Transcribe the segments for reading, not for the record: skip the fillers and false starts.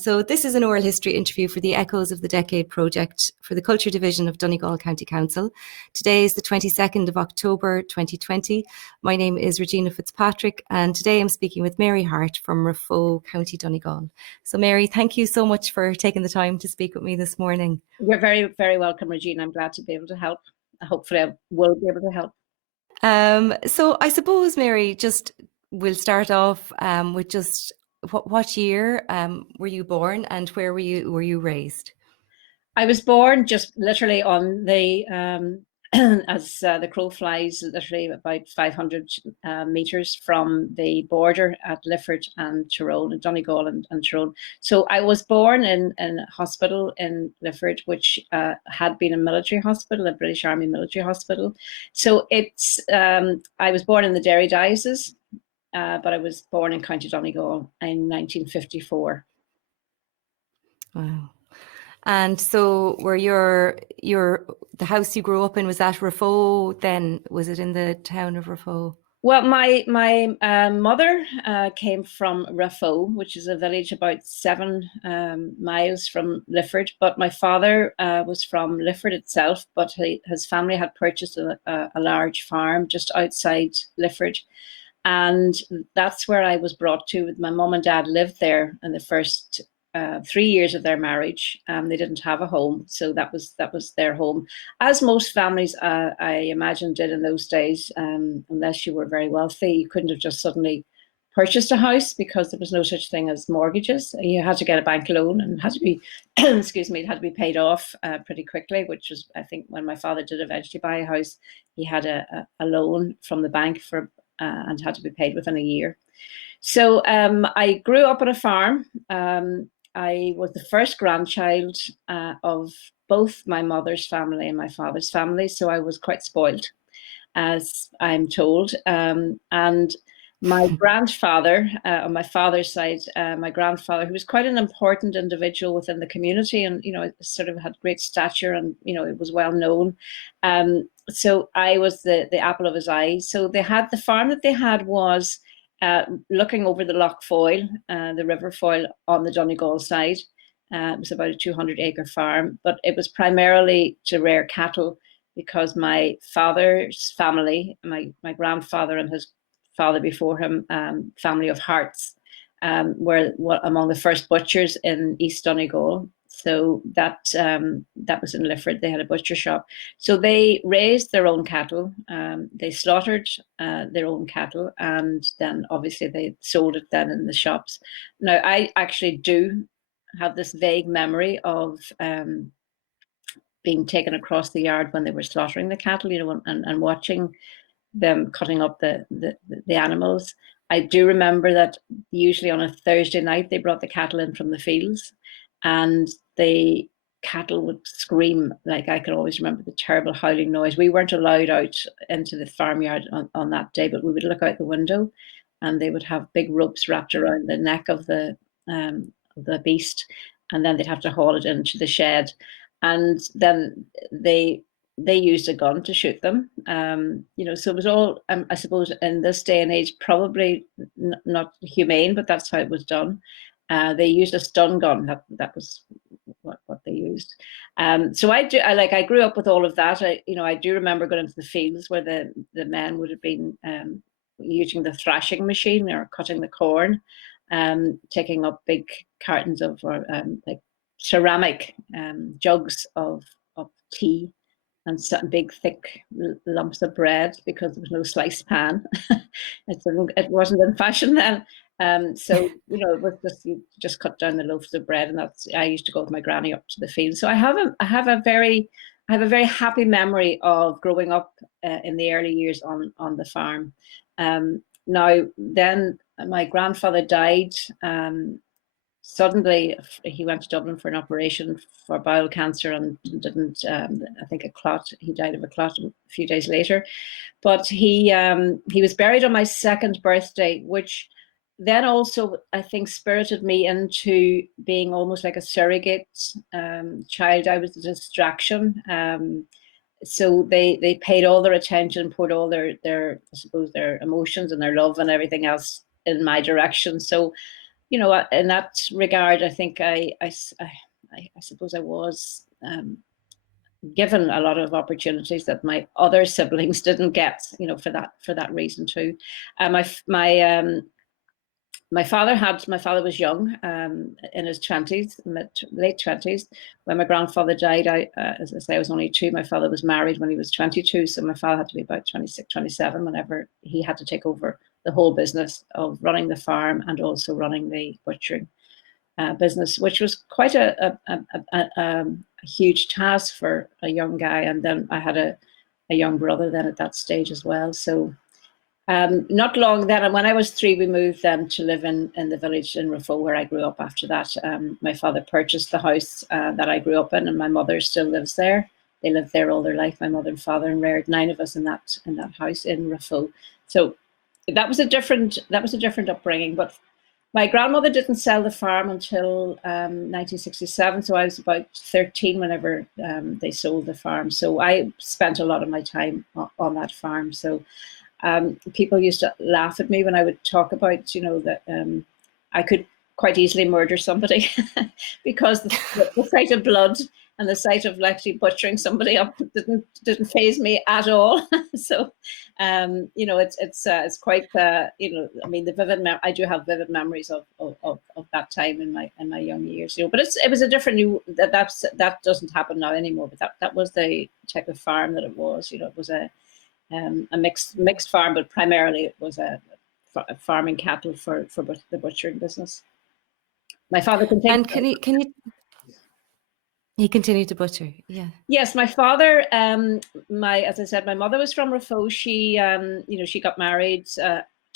So this is an oral history interview for the Echoes of the Decade project for the Culture Division of Donegal County Council. Today is the 22nd of October 2020. My name is Regina Fitzpatrick and today I'm speaking with Mary Harte from Raphoe, County Donegal. So Mary, thank you so much for taking the time to speak with me this morning. You're very, very welcome, Regina. I'm glad to be able to help. Hopefully I will be able to help. So I suppose, Mary, we'll start off with just what year were you born and where were you raised? I was born just literally on the as the crow flies, literally about 500 meters from the border at Lifford and Tyrone, Donegal and Tyrone. So I was born in a hospital in Lifford, which had been a military hospital, a British Army military hospital. So it's I was born in the Derry Diocese, but I was born in County Donegal in 1954. Wow. And so were the house you grew up in, was that Raphoe then? Was it in the town of Raphoe? Well, my mother came from Raphoe, which is a village about 7 miles from Lifford. But my father was from Lifford itself, but his family had purchased a large farm just outside Lifford. And that's where I was brought to. My mum and dad lived there in the first 3 years of their marriage. They didn't have a home, so that was their home, as most families, I imagine, did in those days. Unless you were very wealthy, you couldn't have just suddenly purchased a house because there was no such thing as mortgages. You had to get a bank loan and it had to be, excuse me, it had to be paid off pretty quickly. Which was, I think, when my father did eventually buy a house, he had a loan from the bank and had to be paid within a year. So I grew up on a farm. I was the first grandchild of both my mother's family and my father's family, so I was quite spoiled, as I'm told. And my grandfather, on my father's side, my grandfather, who was quite an important individual within the community, and sort of had great stature, and it was well known. So I was the apple of his eye. So the farm that they had was looking over the Lough Foyle, the River Foyle on the Donegal side. It was about a 200-acre farm, but it was primarily to rear cattle because my father's family, my grandfather and his father before him, family of Hartes, were among the first butchers in East Donegal. So that was in Lifford. They had a butcher shop. So they raised their own cattle. They slaughtered their own cattle, and then obviously they sold it then in the shops. Now, I actually do have this vague memory of being taken across the yard when they were slaughtering the cattle, and watching them cutting up the animals. I do remember that usually on a Thursday night they brought the cattle in from the fields, and the cattle would scream. Like, I can always remember the terrible howling noise. We weren't allowed out into the farmyard on that day, but we would look out the window, and they would have big ropes wrapped around the neck of the beast, and then they'd have to haul it into the shed, and then they used a gun to shoot them. So it was all, I suppose, in this day and age, probably not humane, but that's how it was done. They used a stun gun. That was what they used. So I grew up with all of that. I do remember going into the fields where the men would have been using the thrashing machine or cutting the corn, taking up big cartons of like ceramic jugs of tea, and big thick lumps of bread, because there was no sliced pan. It wasn't in fashion then. So it was just, you just cut down the loaves of bread, and I used to go with my granny up to the field. So I have a very happy memory of growing up in the early years on the farm. Now then, my grandfather died. Suddenly, he went to Dublin for an operation for bowel cancer and didn't. I think a clot. He died of a clot a few days later. But he was buried on my second birthday, which then also, I think, spirited me into being almost like a surrogate child. I was a distraction. So they paid all their attention, poured all their I suppose their emotions and their love and everything else in my direction. So in that regard, I think I suppose I was given a lot of opportunities that my other siblings didn't get, for that reason too. My father was young, in his 20s, late 20s, when my grandfather died. As I say, I was only 2. My father was married when he was 22, so my father had to be about 26, 27 whenever he had to take over the whole business of running the farm and also running the butchering business, which was quite a huge task for a young guy. And then I had a young brother then at that stage as well. So not long then, and when I was 3, we moved then to live in the village in Raphoe where I grew up. After that, my father purchased the house that I grew up in, and my mother still lives there. They lived there all their life, my mother and father, and reared 9 of us in that house in Raphoe. So that was a different upbringing. But my grandmother didn't sell the farm until 1967, so I was about 13 whenever they sold the farm. So I spent a lot of my time on that farm. So people used to laugh at me when I would talk about, that I could quite easily murder somebody because the sight of blood and the sight of actually butchering somebody up didn't faze me at all. So, it's quite, I mean, I do have vivid memories of that time in my young years, but it was a different that doesn't happen now anymore. But that was the type of farm that it was. It was a mixed farm, but primarily it was a farming cattle for the butchering business. My father continued. And he continued to butcher, yeah. Yes, my father. As I said, my mother was from Raphoe. She got married.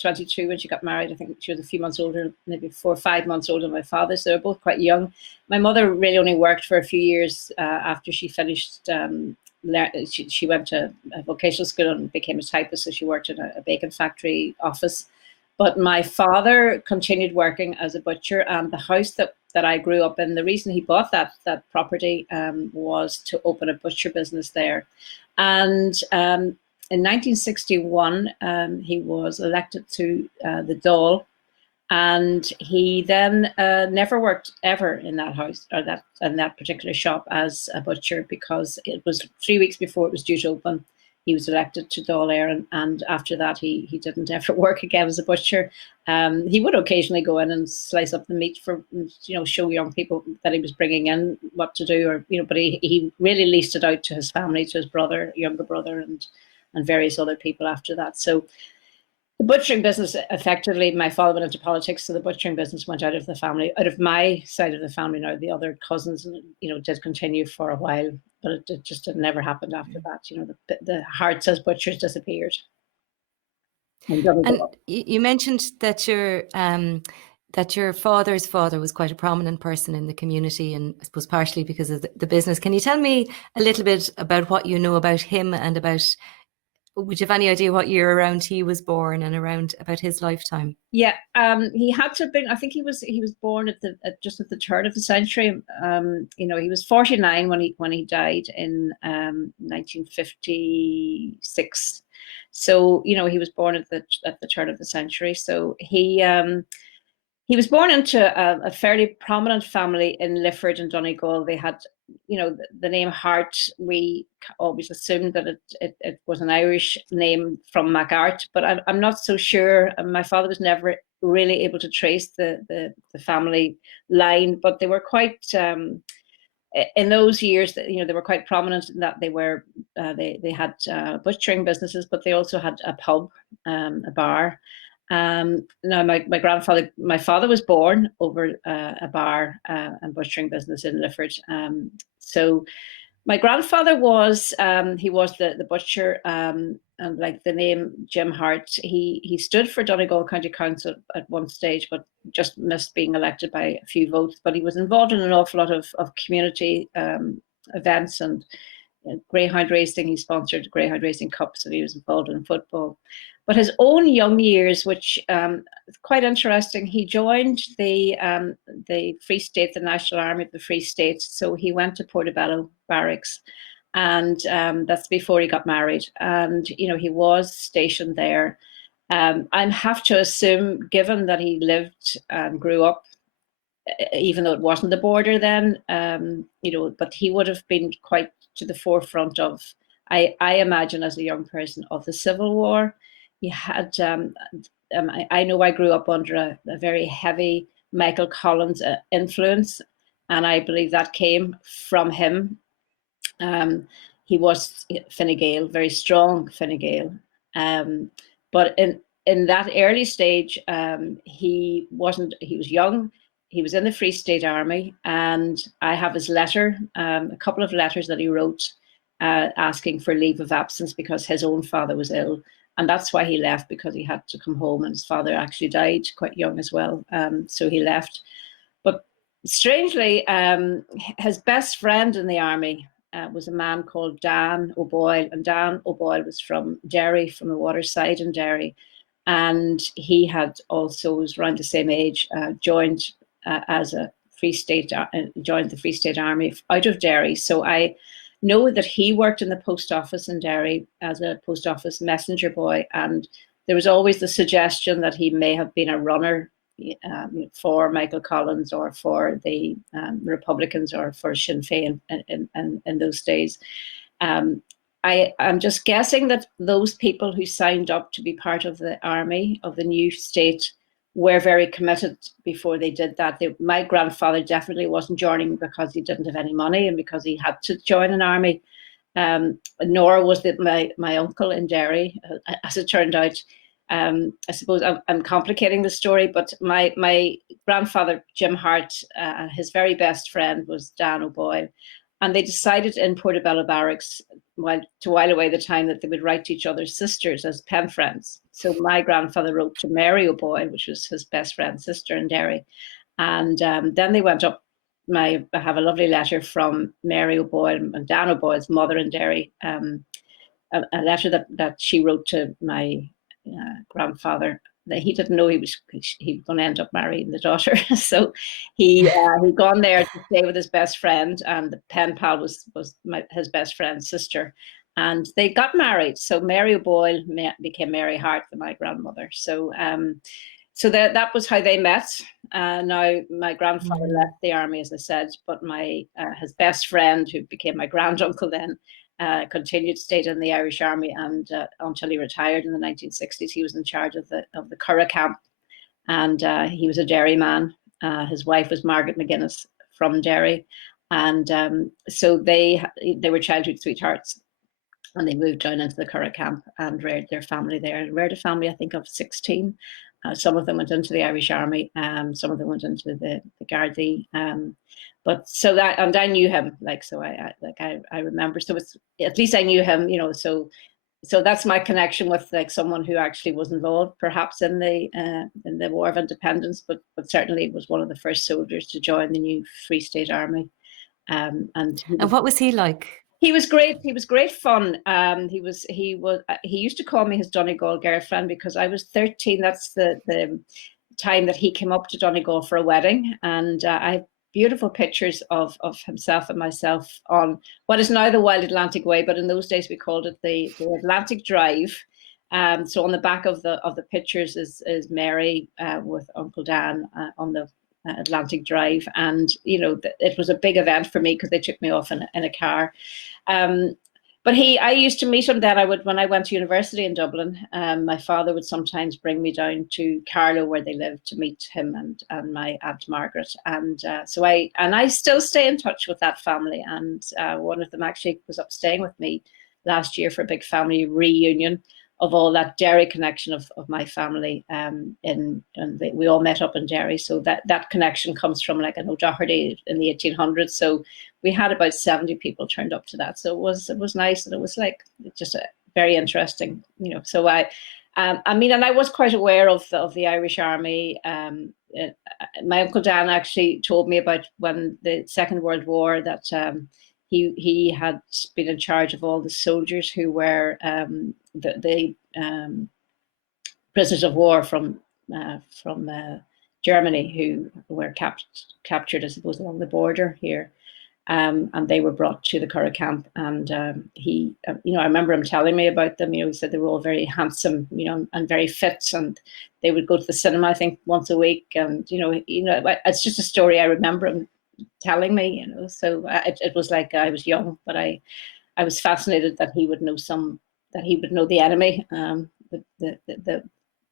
22 when she got married. I think she was a few months older, maybe 4 or 5 months older than my father. So they're both quite young. My mother really only worked for a few years after she finished. She went to a vocational school and became a typist, so she worked in a bacon factory office. But my father continued working as a butcher, and the house that I grew up in, the reason he bought that property was to open a butcher business there. And in 1961, he was elected to the Dáil, and he then never worked ever in that house or in that particular shop as a butcher, because it was 3 weeks before it was due to open. He was elected to Dáil, and after that he didn't ever work again as a butcher. He would occasionally go in and slice up the meat for, show young people that he was bringing in what to do, but he really leased it out to his family, to his brother, younger brother, and various other people after that. So the butchering business, effectively, my father went into politics, so the butchering business went out of the family, out of my side of the family. Now the other cousins, did continue for a while, but it never happened after that. The Hartes as butchers disappeared. And you mentioned that your father's father was quite a prominent person in the community, and I suppose partially because of the business. Can you tell me a little bit about what you know about him, and would you have any idea what year around he was born and about his lifetime? Yeah, he had to have been. I think he was born just at the turn of the century. He was 49 when he died in 1956. So he was born at the turn of the century. So he was born into a fairly prominent family in Lifford and Donegal. They had, the name Harte. We always assumed that it was an Irish name from MacArt, but I'm not so sure. My father was never really able to trace the family line, but they were quite, in those years, they were quite prominent in that they were, they had butchering businesses, but they also had a pub, a bar. Now my father was born over a bar and butchering business in Lifford. So my grandfather was the butcher, and like the name Jim Harte, he stood for Donegal County Council at one stage, but just missed being elected by a few votes. But he was involved in an awful lot of community events and greyhound racing. He sponsored greyhound racing cups, and he was involved in football. But his own young years, which is quite interesting, he joined the Free State, the National Army of the Free State. So he went to Portobello Barracks, and that's before he got married. And he was stationed there. I have to assume, given that he lived and grew up, even though it wasn't the border then, but he would have been quite to the forefront of, I imagine, as a young person, of the Civil War. He had, I know I grew up under a very heavy Michael Collins influence, and I believe that came from him. He was Fine Gael, very strong Fine Gael. But in that early stage, he wasn't. He was young. He was in the Free State Army, and I have his letter, a couple of letters that he wrote, asking for leave of absence because his own father was ill, and that's why he left, because he had to come home, and his father actually died quite young as well. So he left. But strangely, his best friend in the army was a man called Dan O'Boyle, and Dan O'Boyle was from Derry, from the waterside in Derry, and he had also, was around the same age, joined as a Free State, joined the Free State Army out of Derry. So I know that he worked in the post office in Derry as a post office messenger boy, and there was always the suggestion that he may have been a runner for Michael Collins or for the Republicans or for Sinn Féin in those days. I'm just guessing that those people who signed up to be part of the army, of the new state, were very committed before they did that. My grandfather definitely wasn't joining because he didn't have any money and because he had to join an army. Nor was my uncle in Derry, as it turned out. I suppose I'm complicating the story, but my grandfather, Jim Harte, his very best friend was Dan O'Boyle. And they decided in Portobello Barracks, to while away the time, that they would write to each other's sisters as pen friends. So my grandfather wrote to Mary O'Boyle, which was his best friend's sister in Derry. And then they went up. I have a lovely letter from Mary O'Boyle and Dan O'Boyle's mother in Derry, a letter that she wrote to my grandfather, that he didn't know he was going to end up marrying the daughter. So he'd gone there to stay with his best friend, and the pen pal was his best friend's sister, and they got married. So Mary O'Boyle became Mary Harte, my grandmother. So so that was how they met. Now my grandfather left the army, as I said, but his best friend, who became my granduncle then, continued to stay in the Irish Army, and until he retired in the 1960s, he was in charge of the Curragh camp, and he was a Derry man. His wife was Margaret McGuinness from Derry, and so they were childhood sweethearts, and they moved down into the Curragh camp and reared their family there, and reared a family, I think, of 16. Some of them went into the Irish Army, some of them went into the Gardaí. But so that, and I knew him, so I remember. So it's, at least I knew him, So that's my connection with someone who actually was involved, perhaps in the War of Independence, but certainly was one of the first soldiers to join the new Free State Army. And what was he like? He was great. He was great fun. He used to call me his Donegal girlfriend because I was 13. That's the time that he came up to Donegal for a wedding, and I have beautiful pictures of himself and myself on what is now the Wild Atlantic Way, but in those days we called it the Atlantic Drive. So on the back of the pictures is Mary with Uncle Dan on the Atlantic Drive, and it was a big event for me because they took me off in a car. But I used to meet him then. When I went to university in Dublin, my father would sometimes bring me down to Carlow, where they lived, to meet him and my Aunt Margaret. And so I still stay in touch with that family. And one of them actually was up staying with me last year for a big family reunion of all that Derry connection of my family. We all met up in Derry. So that connection comes from an O'Doherty in the 1800s. So we had about 70 people turned up to that. So it was nice, and it was just very interesting, So and I was quite aware of the Irish Army. My Uncle Dan actually told me about when the Second World War that he had been in charge of all the soldiers who were the prisoners of war from Germany, who were captured, I suppose, along the border here. And they were brought to the Curragh camp, and he, I remember him telling me about them. He said they were all very handsome, and very fit, and they would go to the cinema, I think, once a week. And it's just a story I remember him telling me. So it was like I was young, but I was fascinated that he would know the enemy,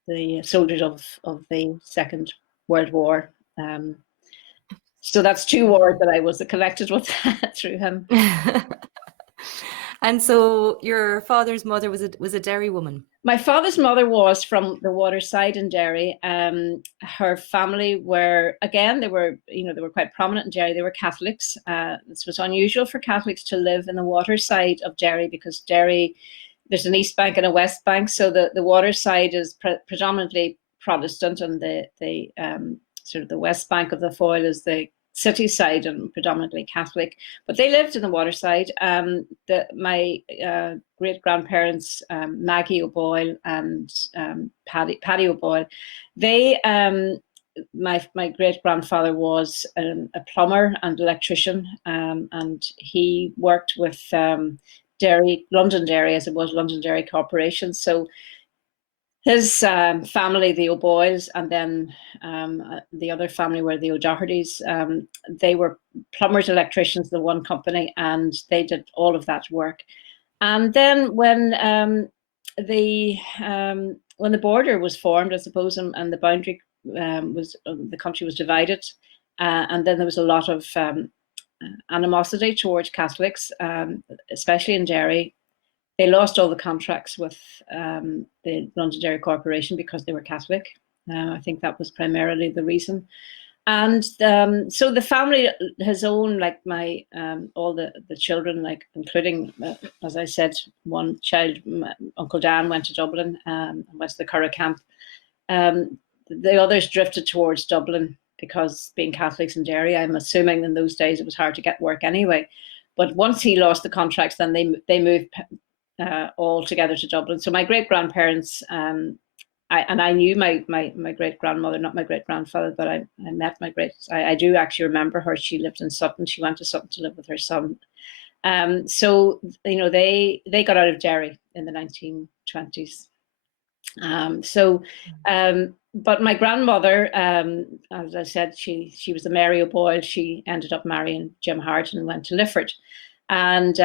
the soldiers of the Second World War. So that's 2 wars that I was connected with through him. And so your father's mother was a Derry woman. My father's mother was from the Waterside in Derry. Her family were, again, they were quite prominent in Derry. They were Catholics. This was unusual for Catholics to live in the Waterside of Derry, because Derry, there's an East Bank and a West Bank. So the Waterside is predominantly Protestant, and the sort of the West Bank of the Foyle is the city side and predominantly Catholic. But they lived in the Waterside. My great grandparents, Maggie O'Boyle and Paddy O'Boyle, they my great grandfather was a plumber and electrician, and he worked with London Dairy, as it was London Dairy Corporation. So his family, the O'Boyles, and then the other family were the O'Dohertys. They were plumbers, electricians, the one company, and they did all of that work. And then when the border was formed, I suppose, and the boundary the country was divided, and then there was a lot of animosity towards Catholics, especially in Derry. They lost all the contracts with the London Dairy Corporation because they were Catholic. I think that was primarily the reason. And so the family has owned, like, my all the children, like, including, as I said, one child, Uncle Dan, went to Dublin and went to the Curragh camp. The others drifted towards Dublin because, being Catholics in Derry, I'm assuming in those days it was hard to get work anyway. But once he lost the contracts, then they moved all together to Dublin. So my great grandparents, I knew my great grandmother, not my great grandfather, but I met I do actually remember her. She lived in Sutton. She went to Sutton to live with her son. So they got out of Derry in the 1920s. But my grandmother, as I said, she was a Mary O'Boyle. She ended up marrying Jim Harte and went to Lifford. And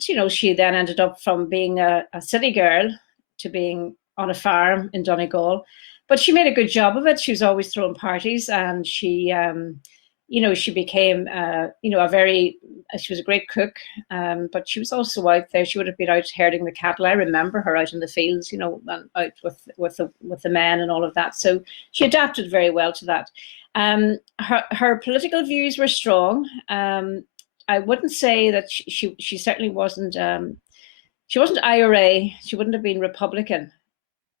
she then ended up from being a city girl to being on a farm in Donegal. But she made a good job of it. She was always throwing parties, and she became, she was a great cook, but she was also out there. She would have been out herding the cattle. I remember her out in the fields, and out with the men and all of that. So she adapted very well to that. Her political views were strong. I wouldn't say that she certainly wasn't. She wasn't IRA. She wouldn't have been Republican,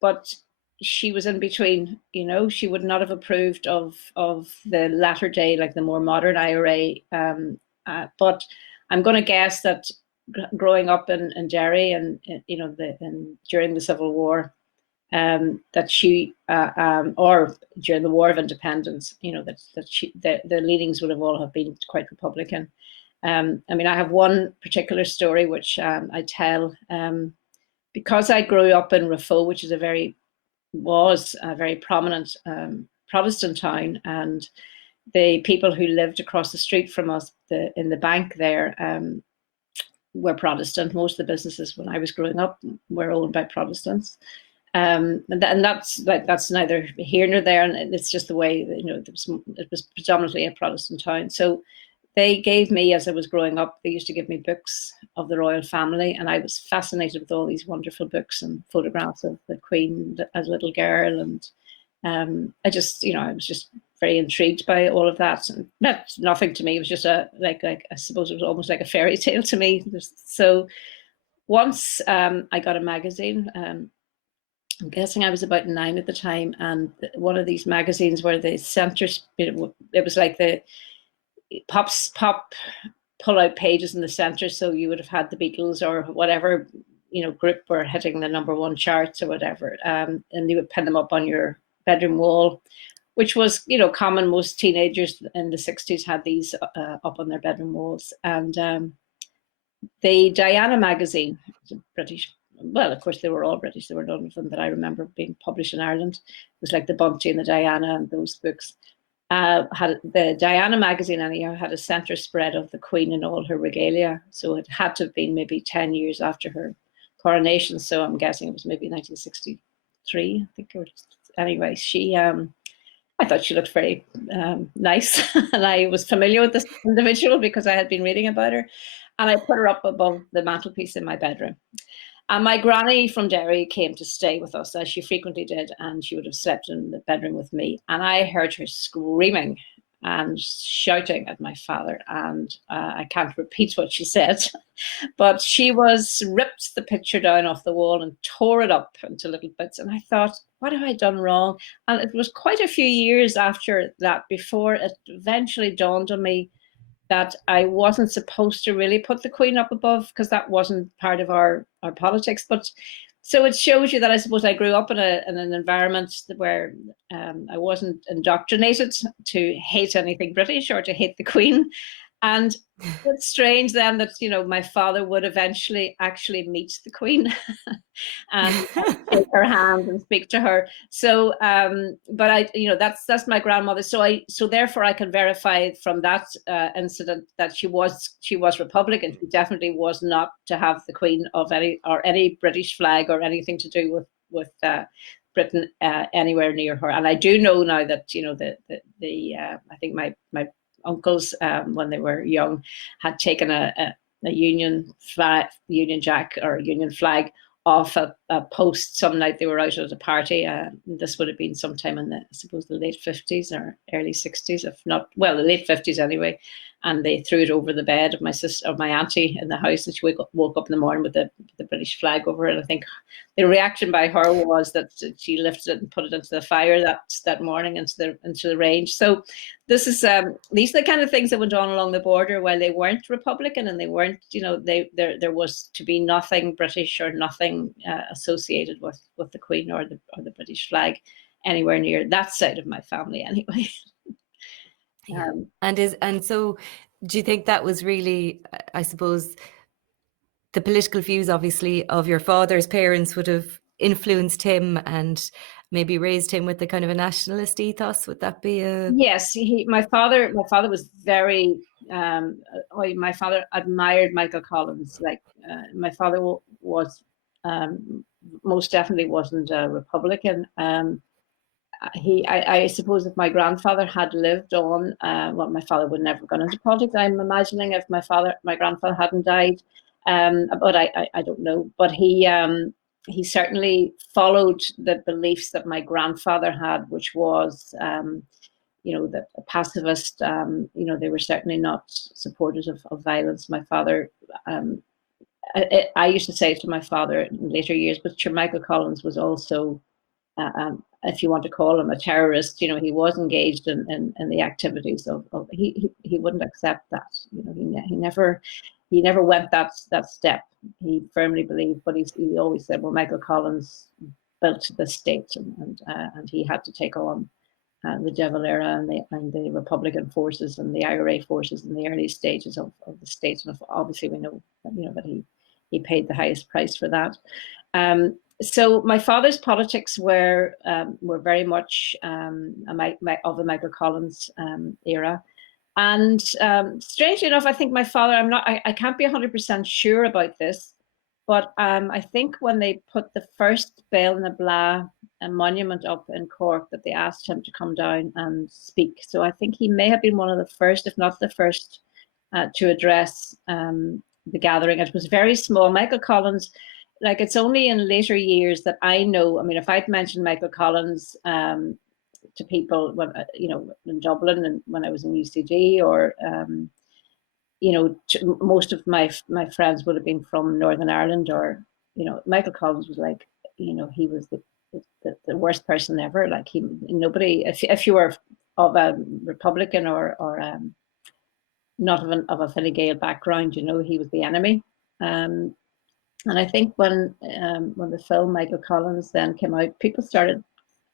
but she was in between. She would not have approved of the latter day, like the more modern IRA. But I'm going to guess that growing up in Derry and during the Civil War, that she or during the War of Independence, that the leanings would have all have been quite Republican. I have one particular story which I tell because I grew up in Raphoe, which is was a very prominent Protestant town, and the people who lived across the street from us in the bank there were Protestant. Most of the businesses when I was growing up were owned by Protestants. And that's neither here nor there, and it's just the way it was predominantly a Protestant town. So they gave me, as I was growing up, they used to give me books of the royal family, and I was fascinated with all these wonderful books and photographs of the Queen as a little girl, and I was just very intrigued by all of that. And that's nothing to me. It was just I suppose it was almost like a fairy tale to me. So once I got a magazine. I'm guessing I was about 9 at the time, and one of these magazines where the center, it was like the pop pull out pages in the center, so you would have had the Beatles or whatever group were hitting the #1 charts or whatever, and you would pin them up on your bedroom wall. which was, common. Most teenagers in the 60s had these up on their bedroom walls. And the Diana magazine, British, well, of course, they were all British. There were none of them that I remember being published in Ireland. It was like the Bunty and the Diana and those books. Had the Diana magazine anyhow had a centre spread of the Queen in all her regalia. So it had to have been maybe 10 years after her coronation. So I'm guessing it was maybe 1963, I think. Anyway, I thought she looked very nice. And I was familiar with this individual because I had been reading about her. And I put her up above the mantelpiece in my bedroom. And my granny from Derry came to stay with us, as she frequently did, and she would have slept in the bedroom with me. And I heard her screaming and shouting at my father. And I can't repeat what she said, but she ripped the picture down off the wall and tore it up into little bits. And I thought, what have I done wrong? And it was quite a few years after that before it eventually dawned on me that I wasn't supposed to really put the Queen up above, because that wasn't part of our politics. But so it shows you that I suppose I grew up in an environment where I wasn't indoctrinated to hate anything British or to hate the Queen. And it's strange then that, my father would eventually actually meet the Queen and take her hand and speak to her. So, but that's my grandmother. So therefore I can verify from that incident that she was Republican. She definitely was not to have the Queen of any British flag or anything to do with Britain anywhere near her. And I do know now that, I think my uncles, when they were young, had taken a Union Jack or Union flag off a post some night they were out at a party. This would have been sometime in the late 50s or early 60s, if not, well, the late 50s anyway. And they threw it over the bed of my auntie in the house, and she woke up in the morning with the British flag over it. I think the reaction by her was that she lifted it and put it into the fire that morning into the range. So this is these are the kind of things that went on along the border while they weren't Republican, and they weren't, there was to be nothing British or nothing associated with the Queen or the British flag anywhere near that side of my family anyway. Yeah. And so do you think that was really, I suppose, the political views, obviously, of your father's parents would have influenced him and maybe raised him with the kind of a nationalist ethos? Would that be a... Yes, my father was very, my father admired Michael Collins. Like my father was most definitely wasn't a Republican. I suppose if my grandfather had lived on, well, my father would never have gone into politics, I'm imagining, if my grandfather hadn't died. But I don't know. But he certainly followed the beliefs that my grandfather had, which was, that a pacifist. They were certainly not supporters of violence. My father, I used to say to my father in later years, but sure, Michael Collins was also, if you want to call him a terrorist, he was engaged in the activities of he wouldn't accept that. He never went that step. He firmly believed, but he always said, well, Michael Collins built the state, and he had to take on the De Valera and the Republican forces and the IRA forces in the early stages of the state. And obviously we know that he paid the highest price for that. So my father's politics were very much of the Michael Collins era. And strangely enough, I think my father, I can't be 100% sure about this, but I think when they put the first Béal na Bla monument up in Cork, that they asked him to come down and speak. So I think he may have been one of the first, if not the first, to address the gathering. It was very small. Michael Collins, like, it's only in later years that I know, I mean, if I'd mentioned Michael Collins to people when, in Dublin and when I was in UCD, or, most of my friends would have been from Northern Ireland, or, Michael Collins was like, he was the worst person ever. Like, nobody, if you were of a Republican or not of a Fine Gael background, he was the enemy. And I think when the film Michael Collins then came out, people started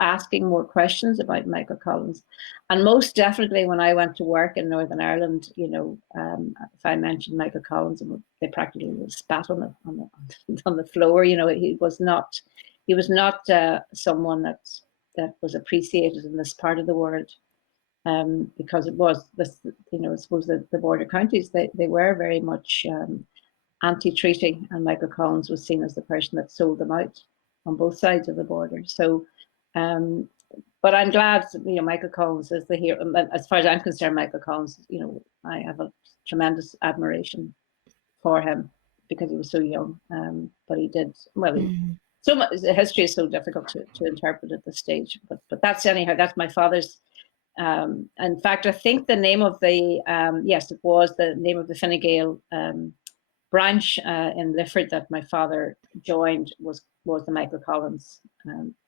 asking more questions about Michael Collins. And most definitely when I went to work in Northern Ireland, if I mentioned Michael Collins, they practically spat on on the floor. He was not someone that was appreciated in this part of the world, because it was this, I suppose the border counties, they were very much anti-treaty, and Michael Collins was seen as the person that sold them out on both sides of the border. So, but I'm glad, Michael Collins is the hero. As far as I'm concerned, Michael Collins, I have a tremendous admiration for him because he was so young. But he did well. So much, the history is so difficult to interpret at this stage. But that's anyhow. That's my father's. In fact, I think the name of the yes, it was the name of the Fine Gael branch in Lifford that my father joined was the Michael Collins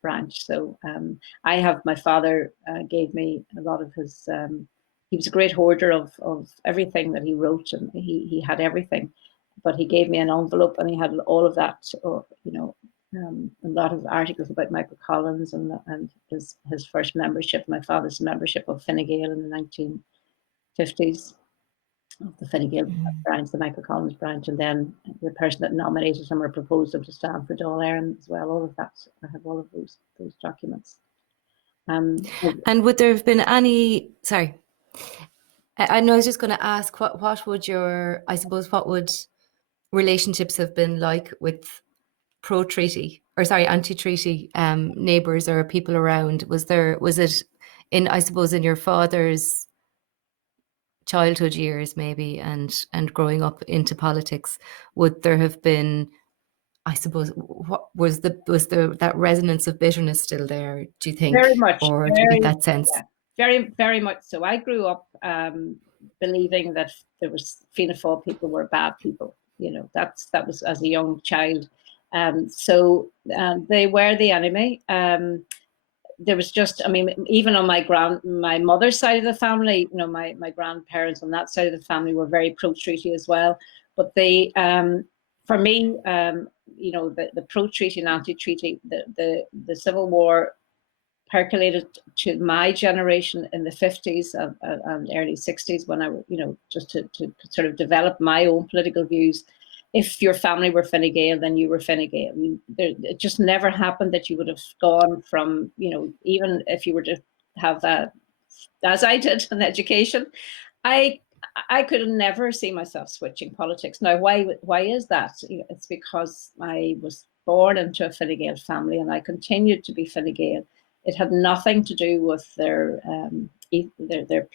branch. So I have, my father gave me a lot of his, he was a great hoarder of everything that he wrote, and he had everything, but he gave me an envelope and he had all of that, a lot of articles about Michael Collins and his first membership, my father's membership of Fine Gael in the 1950s. Of the Fine Gael branch, the Michael Collins branch, and then the person that nominated him or proposed him to stand for Dáil Éireann as well. All of that, I have all of those documents. And would there have been any? Sorry, I know I was just going to ask what would what would relationships have been like with anti-treaty neighbours or people around? Was it in, I suppose, in your father's childhood years maybe and growing up into politics, would there have been, I suppose, what was that resonance of bitterness still there, do you think? Very much. Or do you get that sense? Yeah, very, very much so. I grew up believing that there was Fianna Fáil people were bad people. That was as a young child. So they were the enemy. There was just, even on my mother's side of the family, my grandparents on that side of the family were very pro-treaty as well. But they, for me, the pro-treaty and anti-treaty, the Civil War percolated to my generation in the 50s and early 60s when I, just to sort of develop my own political views. If your family were Fine Gael, then you were Fine Gael. It just never happened that you would have gone from, even if you were to have as I did, an education, I could never see myself switching politics. Now, why is that? It's because I was born into a Fine Gael family and I continued to be Fine Gael. It had nothing to do with their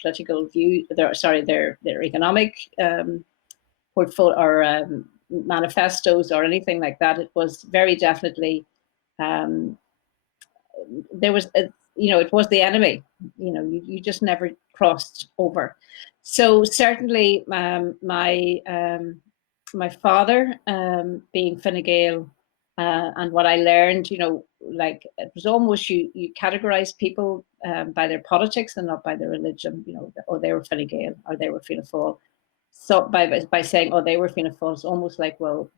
political view, their economic portfolio or manifestos or anything like that. It was very definitely there was it was the enemy. You just never crossed over. So certainly my father being Fine Gael, and what I learned, like it was almost you categorize people by their politics and not by their religion. Or they were Fine Gael or they were Fianna Fáil. So by saying, oh, they were Fianna Fáil, it's almost like, well,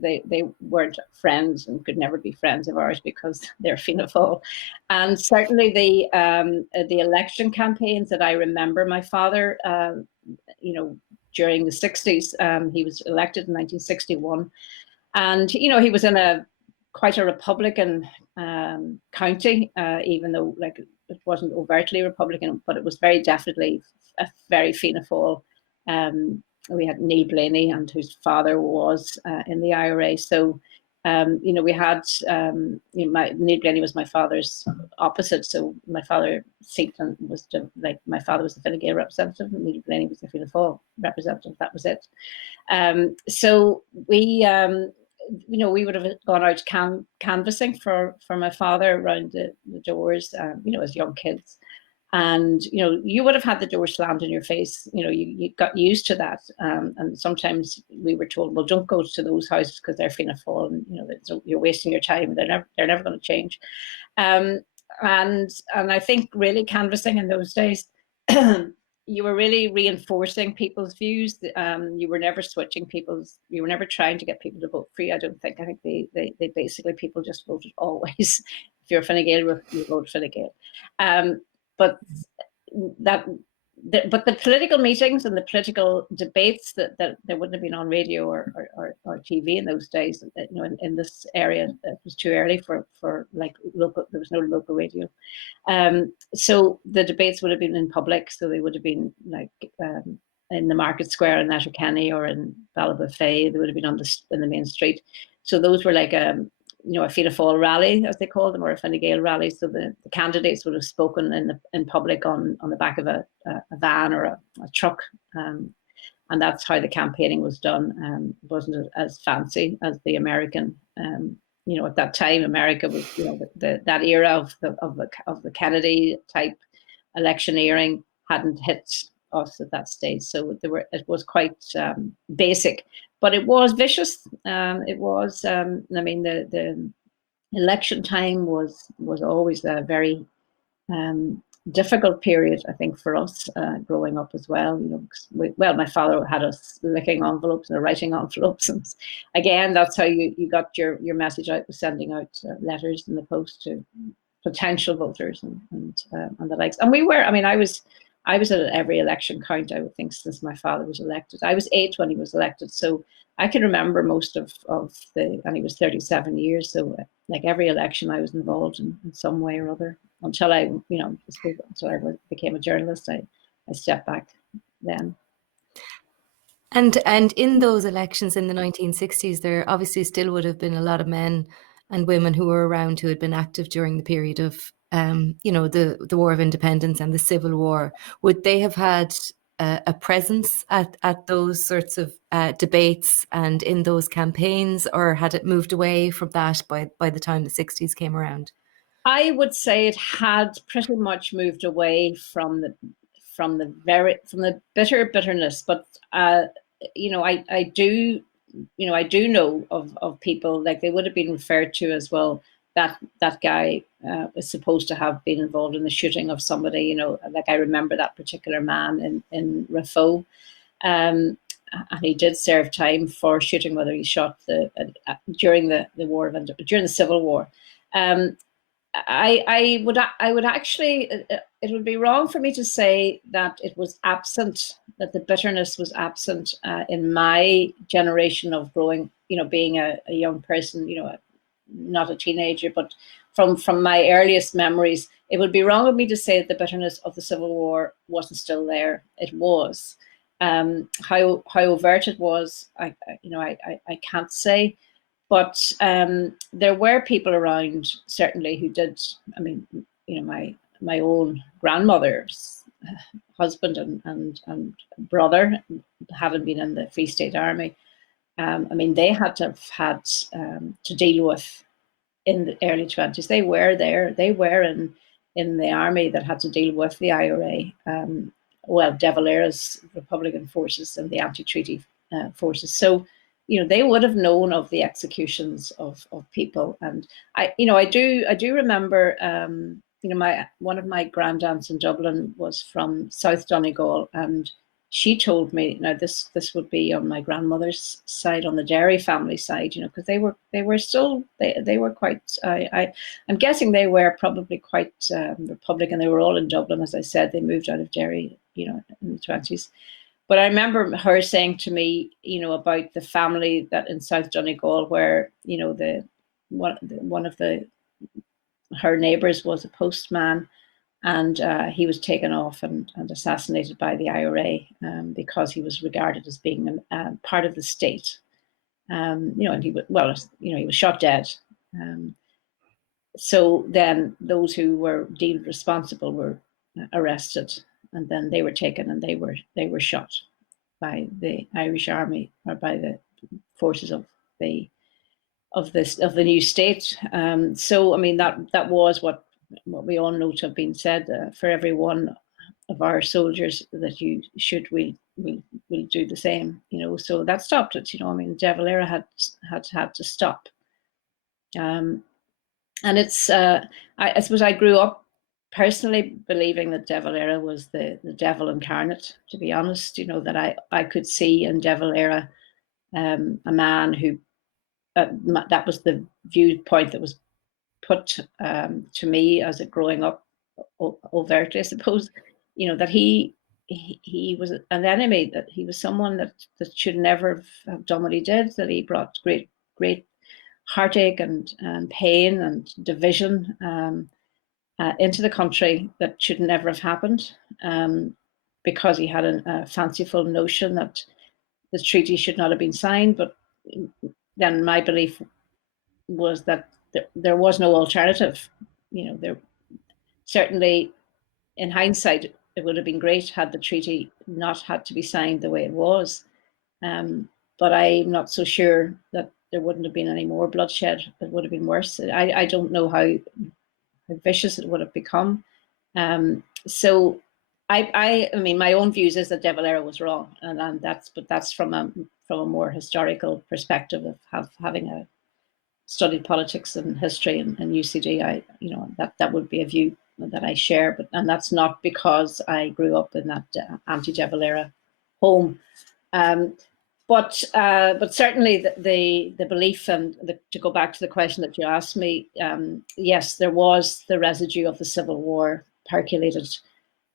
they weren't friends and could never be friends of ours because they're Fianna Fáil. And certainly the election campaigns that I remember my father, during the 60s, he was elected in 1961. And, he was in quite a Republican county, even though it wasn't overtly Republican, but it was very definitely a very Fianna Fáil. We had Neil Blaney, and whose father was in the IRA. So, we had Neil Blaney was my father's opposite. So my father Seaton was my father was the Fine Gael representative, and Neil Blaney was the Fianna Fáil representative. That was it. So we. We would have gone out canvassing for my father around the doors, as young kids. And, you would have had the door slammed in your face. You got used to that. And sometimes we were told, well, don't go to those houses because they're Fianna Fáil and, you're wasting your time. They're never going to change. And I think really canvassing in those days, you were really reinforcing people's views. You were never you were never trying to get people to vote for you. I don't think. I think they basically, people just voted always if you're Fine Gael, you vote Fine Gael. But that but the political meetings and the political debates that there wouldn't have been on radio or TV in those days, in this area, it was too early for like local. There was no local radio, so the debates would have been in public. So they would have been like in the Market Square in Letterkenny or in Ballybofey. They would have been in the main street. So those were like a Fianna Fáil rally, as they call them, or a Fine Gael rally. So the candidates would have spoken in public on the back of a van or a truck, and that's how the campaigning was done. It wasn't as fancy as the American. At that time, America was that era of the Kennedy type electioneering hadn't hit us at that stage, so it was quite basic. But it was vicious. It was. The election time was always a very difficult period, I think, for us growing up as well. My father had us licking envelopes and writing envelopes, and again, that's how you got your message out, was sending out letters in the post to potential voters and the likes. And we were. I was at every election count, I would think, since my father was elected. I was 8 when he was elected, so I can remember most of and he was 37 years, so like every election I was involved in some way or other until I became a journalist. I stepped back then. And in those elections in the 1960s, there obviously still would have been a lot of men and women who were around who had been active during the period of the War of Independence and the Civil War. Would they have had a presence at those sorts of debates and in those campaigns, or had it moved away from that by the time the 60s came around? I would say it had pretty much moved away from the bitterness, but I do know of people, like they would have been referred to as, well, that guy was supposed to have been involved in the shooting of somebody. Like I remember that particular man in Raphoe, and he did serve time for shooting, whether he shot during the Civil War. I would actually, it would be wrong for me to say that it was absent, that the bitterness was absent in my generation of growing, being a young person, not a teenager, but from my earliest memories. It would be wrong of me to say that the bitterness of the Civil War wasn't still there. It was. How overt it was, I can't say. But there were people around, certainly, who did. My own grandmother's husband and brother, having been in the Free State Army, they had to have had to deal with, in the early 20s. They were there. They were in the army that had to deal with the IRA. De Valera's Republican forces and the anti-treaty forces. So, they would have known of the executions of people. And I do remember, one of my grandaunts in Dublin was from South Donegal, and she told me, now this would be on my grandmother's side, on the Derry family side, because they were quite, I'm guessing they were probably quite Republican. They were all in Dublin, as I said. They moved out of Derry, in the 20s. But I remember her saying to me, about the family that in South Donegal, where, one of her neighbours was a postman, and he was taken off and assassinated by the IRA because he was regarded as being part of the state. And he was shot dead. So then those who were deemed responsible were arrested, and then they were taken and they were shot by the Irish Army, or by the forces of the new state. So that was what we all know to have been said, for every one of our soldiers that you should, we'll do the same. So that stopped it. De Valera had to stop. And it's I suppose I grew up personally believing that De Valera was the devil incarnate, to be honest. That I could see in De Valera a man who, that was the viewpoint that was put to me as a growing up overtly, I suppose, that he was an enemy, that he was someone that should never have done what he did, that he brought great heartache and pain and division into the country that should never have happened, because he had a fanciful notion that the treaty should not have been signed. But then my belief was that there was no alternative. There certainly, in hindsight, it would have been great had the treaty not had to be signed the way it was. But I'm not so sure that there wouldn't have been any more bloodshed. It would have been worse. I don't know how vicious it would have become. So I mean, my own views is that De Valera was wrong, and that's from a more historical perspective of having studied politics and history and UCD. That would be a view that I share, and that's not because I grew up in that anti-De Valera home. But certainly the belief, and to go back to the question that you asked me, yes, there was the residue of the Civil War percolated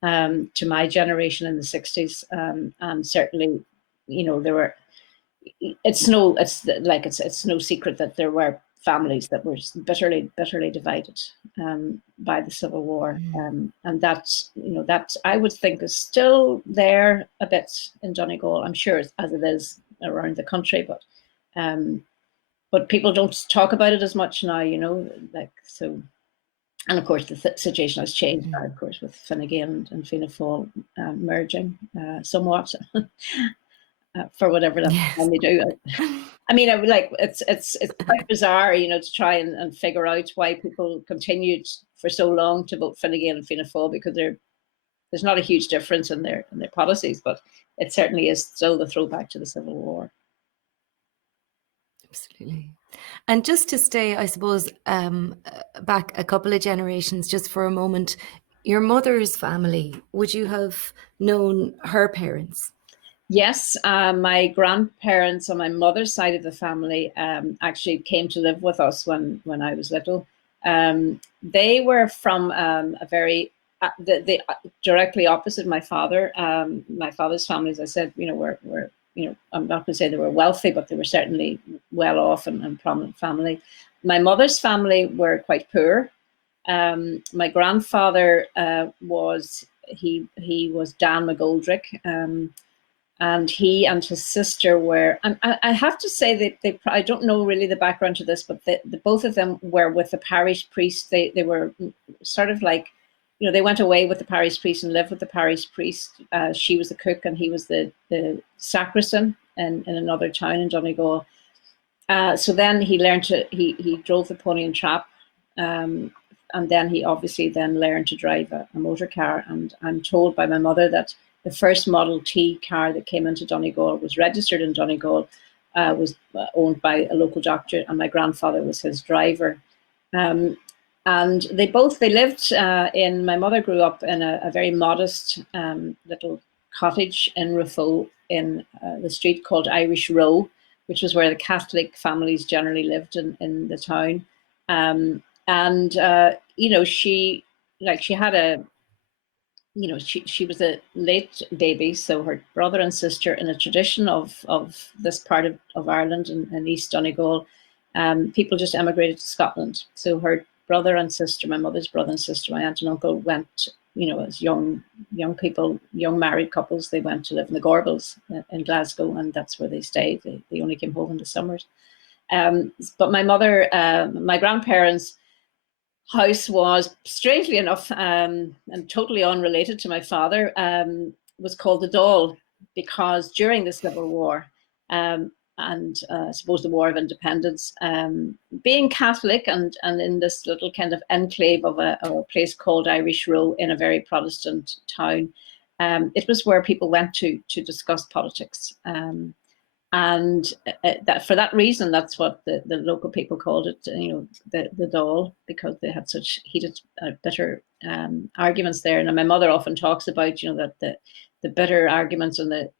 to my generation in the 60s, and certainly, there were. It's no secret that there were families that were bitterly divided by the Civil War, and that I would think is still there a bit in Donegal. I'm sure as it is around the country, but people don't talk about it as much now, so. And of course, the situation has changed now, of course, with Fine Gael and Fianna Fáil merging somewhat. For whatever that they do. I mean, it's quite bizarre, to try and figure out why people continued for so long to vote Fine Gael and Fianna Fáil, because there's not a huge difference in their policies, but it certainly is still the throwback to the Civil War. Absolutely. And just to stay, I suppose, back a couple of generations, just for a moment, your mother's family, would you have known her parents? Yes, my grandparents on my mother's side of the family actually came to live with us when I was little. They were from a very directly opposite my father. My father's family, as I said, were I'm not going to say they were wealthy, but they were certainly well off and prominent family. My mother's family were quite poor. My grandfather was Dan McGoldrick. And he and his sister were, and I have to say that I don't know really the background to this, but both of them were with the parish priest. They were sort of like, they went away with the parish priest and lived with the parish priest. She was the cook and he was the sacristan in another town in Donegal. So then he learned he drove the pony and trap, and then he obviously then learned to drive a motor car. And I'm told by my mother that the first Model T car that came into Donegal was registered in Donegal, was owned by a local doctor, and my grandfather was his driver. And they lived in, my mother grew up in a very modest little cottage in Rafo in the street called Irish Row, which was where the Catholic families generally lived in the town. She had a, she was a late baby, so her brother and sister, in a tradition of this part of Ireland and East Donegal, people just emigrated to Scotland. So her brother and sister, my mother's brother and sister, my aunt and uncle went, as young people, young married couples, they went to live in the Gorbals in Glasgow, and that's where they stayed. They only came home in the summers. But my mother, my grandparents' house was, strangely enough, and totally unrelated to my father, was called the Dáil, because during the Civil War and I suppose the War of Independence, being Catholic and in this little kind of enclave of a place called Irish Row in a very Protestant town, it was where people went to discuss politics. And that for that reason, that's what the local people called it, the Dáil, because they had such heated, bitter arguments there. And my mother often talks about, that the bitter arguments and the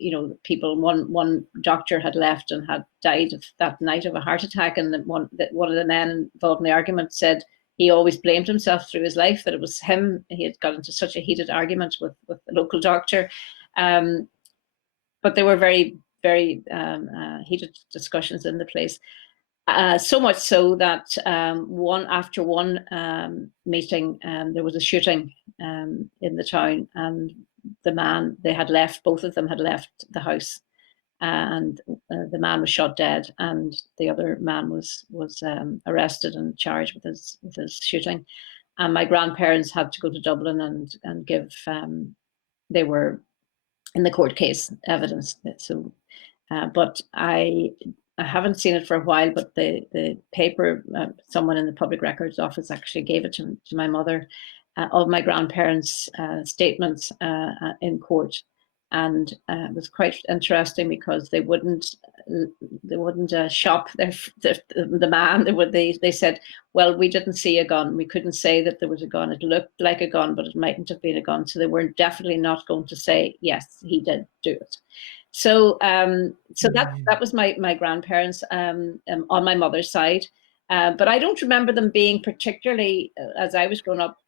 people. One doctor had left and had died that night of a heart attack, and one of the men involved in the argument said, he always blamed himself through his life, that it was him. He had got into such a heated argument with the local doctor. But they were very, very heated discussions in the place. So much so that after one meeting, there was a shooting in the town, and both of them had left the house, and the man was shot dead, and the other man was arrested and charged with his shooting. And my grandparents had to go to Dublin and give. They were in the court case evidence. So, but I haven't seen it for a while. But the paper, someone in the Public Records Office actually gave it to my mother, of my grandparents' statements in court, and it was quite interesting because they wouldn't shop the man. They said, well, we didn't see a gun. We couldn't say that there was a gun. It looked like a gun, but it mightn't have been a gun. So they were definitely not going to say, yes, he did do it. So that was my grandparents on my mother's side. But I don't remember them being particularly, as I was growing up,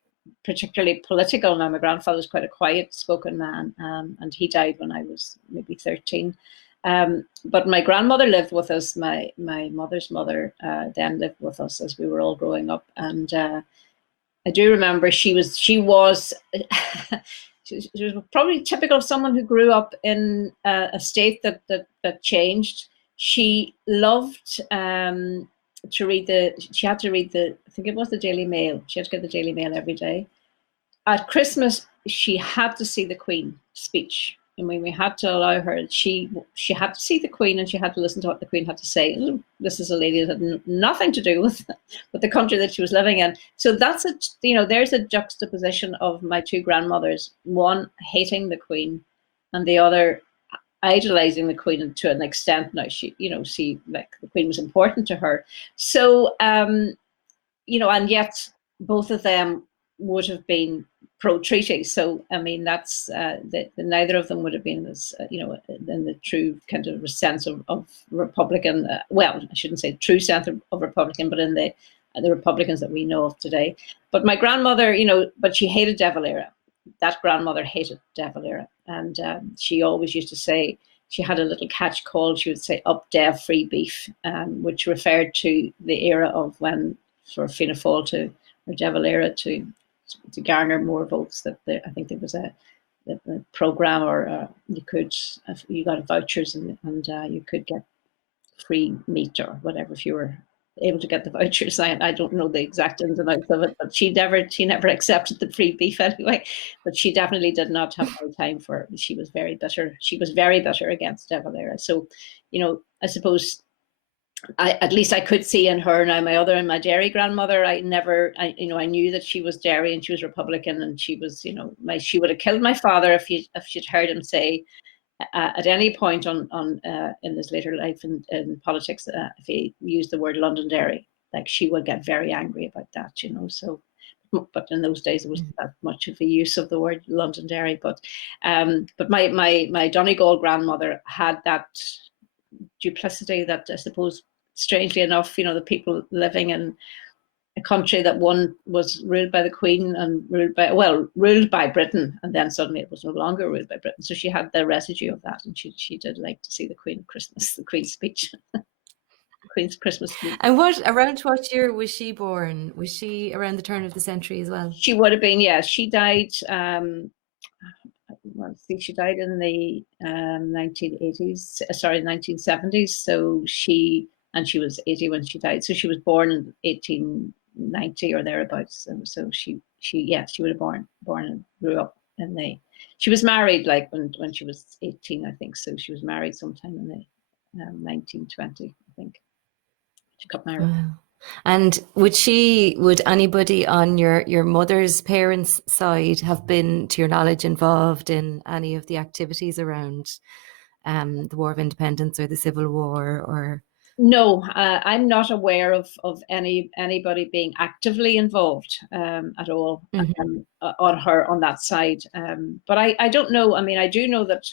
particularly political. Now, my grandfather was quite a quiet-spoken man, and he died when I was maybe 13. But my grandmother lived with us. My mother's mother then lived with us as we were all growing up, and I do remember she was she was probably typical of someone who grew up in a state that changed. She loved to read she had to read I think it was the Daily Mail. She had to get the Daily Mail every day. At Christmas, she had to see the Queen speech. I mean, we had to allow her. She had to see the Queen, and she had to listen to what the Queen had to say. This is a lady that had nothing to do with the country that she was living in. So that's there's a juxtaposition of my two grandmothers: one hating the Queen, and the other idolizing the Queen to an extent. Now she like the Queen was important to her. So and yet both of them would have been pro-treaty. So I mean, that's neither of them would have been as in the true kind of sense of Republican. Well, I shouldn't say true sense of Republican, but in the Republicans that we know of today. But my grandmother, but she hated De Valera. That grandmother hated De Valera, and she always used to say, she had a little catch call. She would say, "Up Dev, free beef," which referred to the era of when for Fianna Fáil or De Valera to garner more votes. That I think there was a program, or you got vouchers and you could get free meat or whatever if you were able to get the vouchers. I don't know the exact ins and outs of it, but she never accepted the free beef anyway. But she definitely did not have no time for it. She was very bitter. She was very bitter against De Valera. So, I suppose at least I could see in her. Now my Derry grandmother, I knew that she was Derry and she was Republican, and she was, she would have killed my father if she'd heard him say at any point in his later life in politics, if he used the word Londonderry, like she would get very angry about that, So, but in those days it wasn't that much of a use of the word Londonderry. But my Donegal grandmother had that duplicity that I suppose, strangely enough, the people living in a country that one was ruled by the Queen and ruled by Britain, and then suddenly it was no longer ruled by Britain. So she had the residue of that, and she did like to see the Queen at Christmas, the Queen's speech, the Queen's Christmas speech. And around what year was she born? Was she around the turn of the century as well? She would have been, yeah. She died. She died in the 1980s. Sorry, 1970s. So she was 80 when she died. So she was born in 1890 or thereabouts. And so she would have born and grew up in the. She was married like when she was 18, I think. So she was married sometime in the 1920, I think. She got married. Wow. And would anybody on your mother's parents' side have been, to your knowledge, involved in any of the activities around the War of Independence or the Civil War? Or no, I'm not aware of anybody being actively involved at all on that side. But I don't know. I mean, I do know that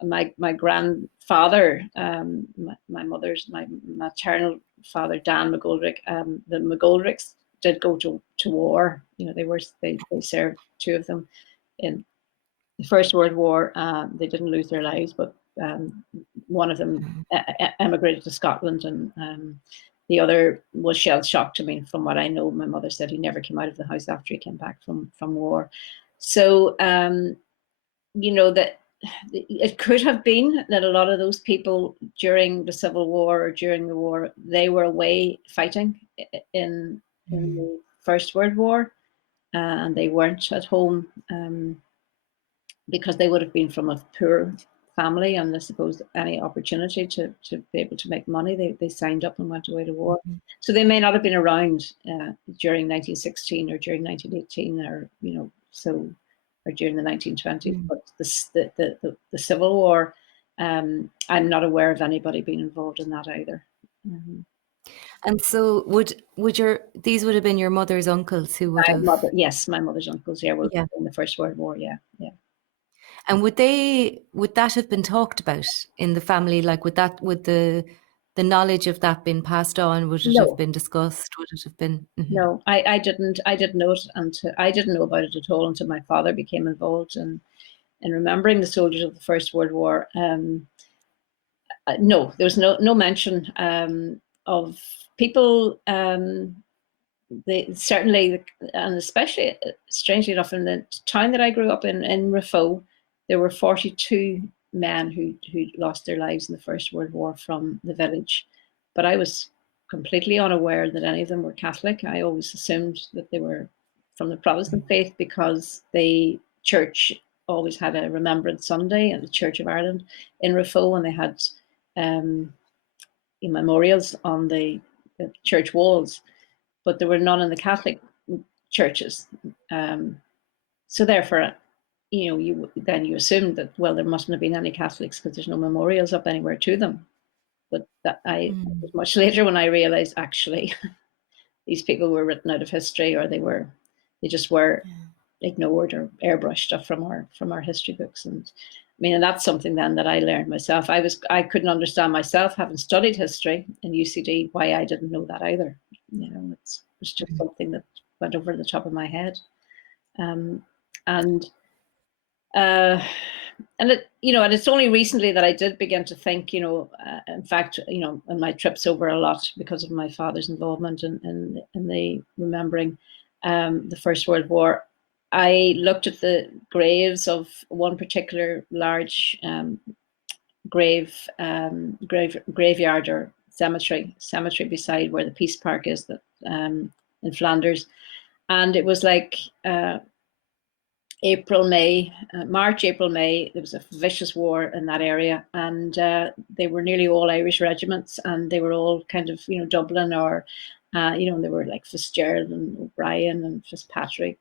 my grandfather, my maternal father, Dan McGoldrick. The McGoldricks did go to war. They served, two of them, in the First World War. They didn't lose their lives, but one of them emigrated to Scotland, and the other was shell shocked. I mean, from what I know, my mother said he never came out of the house after he came back from war. So that it could have been that a lot of those people during the Civil War or during the war, they were away fighting in the First World War, and they weren't at home because they would have been from a poor family, and I suppose any opportunity to be able to make money, they signed up and went away to war. So they may not have been around during 1916 or during 1918 or or during the 1920s. But the Civil War, I'm not aware of anybody being involved in that either. And so these would have been your mother's uncles who would have... Yes, my mother's uncles, were in the First World War, yeah. And would that have been talked about in the family? Like, would the knowledge of that been passed on? Would it have been discussed? Would it have been? No, I didn't know it until I didn't know about it at all until my father became involved in remembering the soldiers of the First World War. No, there was no mention of people. They certainly, and especially, strangely enough, in the town that I grew up in Raphoe, there were 42 men who lost their lives in the First World War from the village. But I was completely unaware that any of them were Catholic. I always assumed that they were from the Protestant faith because the church always had a Remembrance Sunday at the Church of Ireland in Raphoe, and they had memorials on the church walls, but there were none in the Catholic churches. So therefore, you assumed that, well, there mustn't have been any Catholics because there's no memorials up anywhere to them. But it was much later when I realized actually these people were written out of history, or they just were ignored or airbrushed up from our history books. And I mean, and that's something then that I learned myself. I couldn't understand myself, having studied history in UCD, why I didn't know that either. It's just something that went over the top of my head. And it's only recently that I did begin to think, in fact, on my trips over a lot because of my father's involvement in the remembering the First World War, I looked at the graves of one particular large graveyard or cemetery beside where the Peace Park is, that in Flanders, and it was like March, April, May. There was a vicious war in that area, and they were nearly all Irish regiments, and they were all kind of Dublin or they were like Fitzgerald and O'Brien and Fitzpatrick